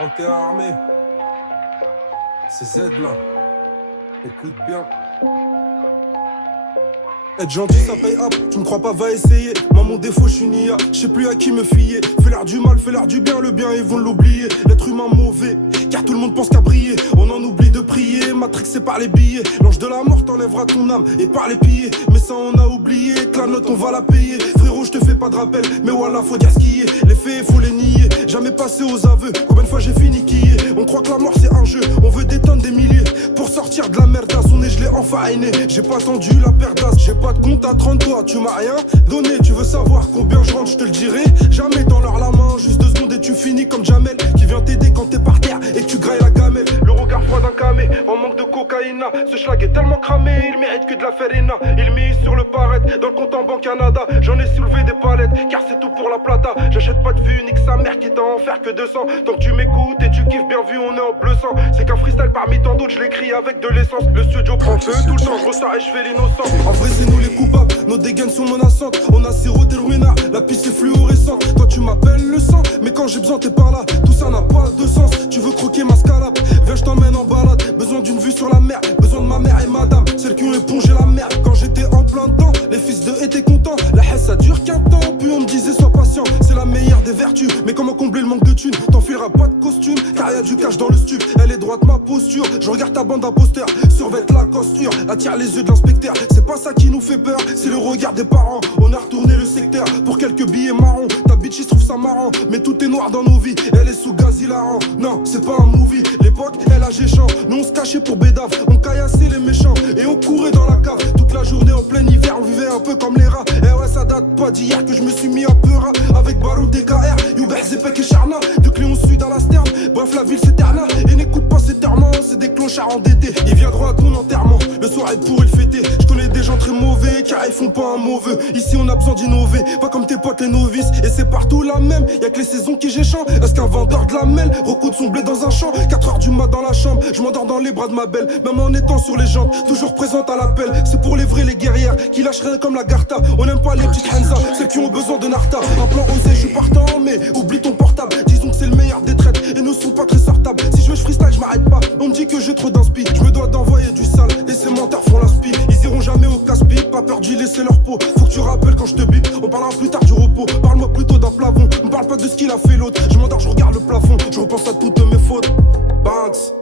41 armée. C'est Z là. Écoute bien. Être gentil ça paye up, tu me crois pas va essayer. Moi mon défaut je suis une IA, je sais plus à qui me fier. Fais l'air du mal, fais l'air du bien, le bien ils vont l'oublier. L'être humain mauvais, car tout le monde pense qu'à briller. On en oublie de prier, matrixé par les billets. L'ange de la mort t'enlèvera ton âme et par les pillés. Mais ça on a oublié, que la note on va la payer. Frérot je te fais pas de rappel, mais voilà faut dire ce qui est. Les faits faut les nier, jamais passé aux aveux. Combien de fois j'ai fini quillé. On croit que la mort c'est un jeu, on veut des tonnes, des milliers. Pour sortir de la merde à son nez je l'ai enfariné. J'ai pas tendu la paire d'as, j'ai pas de compte à 30 toi, tu m'as rien donné. Tu veux savoir combien je rentre, je te le dirai. Jamais dans leur la main, juste 2 secondes et tu finis comme Jamel qui vient t'aider quand t'es par terre et que tu grailles la gamelle. Le regard froid d'un camé, en manque de cocaïna. Ce schlag est tellement cramé, il mérite que de la farina. Il mise sur le paret, dans le compte en banque Canada. J'en ai soulevé des palettes, car c'est tout pour la plata. J'achète pas de vue, nique sa mère qui t'a en faire que 200. Tant que tu m'écoutes et tu kiffes bien vu, on est en bleu sang. C'est qu'un freestyle parmi tant d'autres, je l'écris avec de l'essence. Le studio prend feu tout le temps, je ressors et je fais l'innocent. En vrai c'est nous les coupables, nos dégaines sont menaçantes. On a siroté le ruinard, la piste est fluorescente. Toi tu m'appelles le sang, mais quand j'ai besoin t'es pas là. Tout ça n'a pas de sens, tu veux croquer ma scalade. Viens je t'emmène en balade, besoin d'une vue sur la mer. Besoin de ma mère et madame, celles qui ont épongé la merde. Quand j'étais en plein dedans, les fils de étaient contents. La haine ça dure qu'un temps, puis on me disait sois patient. C'est la meilleure des vertus, mais comment combler le manque de thunes? T'enfileras pas de costume, car y'a du cash dans le stup. Elle est droite ma posture, je regarde ta bande imposteurs. Survête la costure, attire les yeux de l'inspecteur. C'est pas ça qui nous fait peur, c'est le regard des parents. On a retourné le secteur pour quelques billets marrons. Ta bitch il se trouve ça marrant, mais tout est noir dans nos vies. Elle est sous gaz hilarant, non c'est pas un movie. L'époque elle a géchant, nous on se cachait pour bédave. On caillassait les méchants et on courait dans la cave. Toute la journée en plein hiver on vivait un peu comme les rats. Eh ouais ça date pas d'hier que je me suis mis un peu rat. Avec Barou DKR, Youbeh Zepek et Charna. De Cléon Sud à la Sterne, bref la ville c'est Terna. Et n'écoute pas ces terments, c'est des clochards endettés. Ils viendront à ton enterrement, le soir est pour le fêter. Je connais des gens très mauvais car ils font pas un mauvais. Ici on a besoin d'innover, pas comme tes potes les novices. Et c'est partout la même, y'a que les saisons qui j'échant. Est-ce qu'un vendeur de la mêle recoute son blé dans un champ? 4h du mat dans la chambre, je m'endors dans les bras de ma belle. Même en étant sur les jambes, toujours présente à l'appel. C'est pour les vrais les guerrières, qui lâcheraient comme la Garta. On n'aime pas les petites Hansa, celles qui ont besoin de Narta. Un plan osé, je suis partant mais oublie ton portable. Disons que c'est le meilleur des traites et ne sont pas très sortables. Si je veux je freestyle je m'arrête pas, on me dit que j'ai trop d'inspi. Je me dois d'envoyer du sale et ces menteurs font la spi. Ils iront jamais au casse-pipe, pas peur d'y laisser leur peau. Faut que tu rappelles quand je te bip, on parlera plus tard du repos. Parle-moi plutôt d'un plafond, me parle pas de ce qu'il a fait l'autre. Je m'endors, je regarde le plafond, je repense à toutes mes fautes. Banks.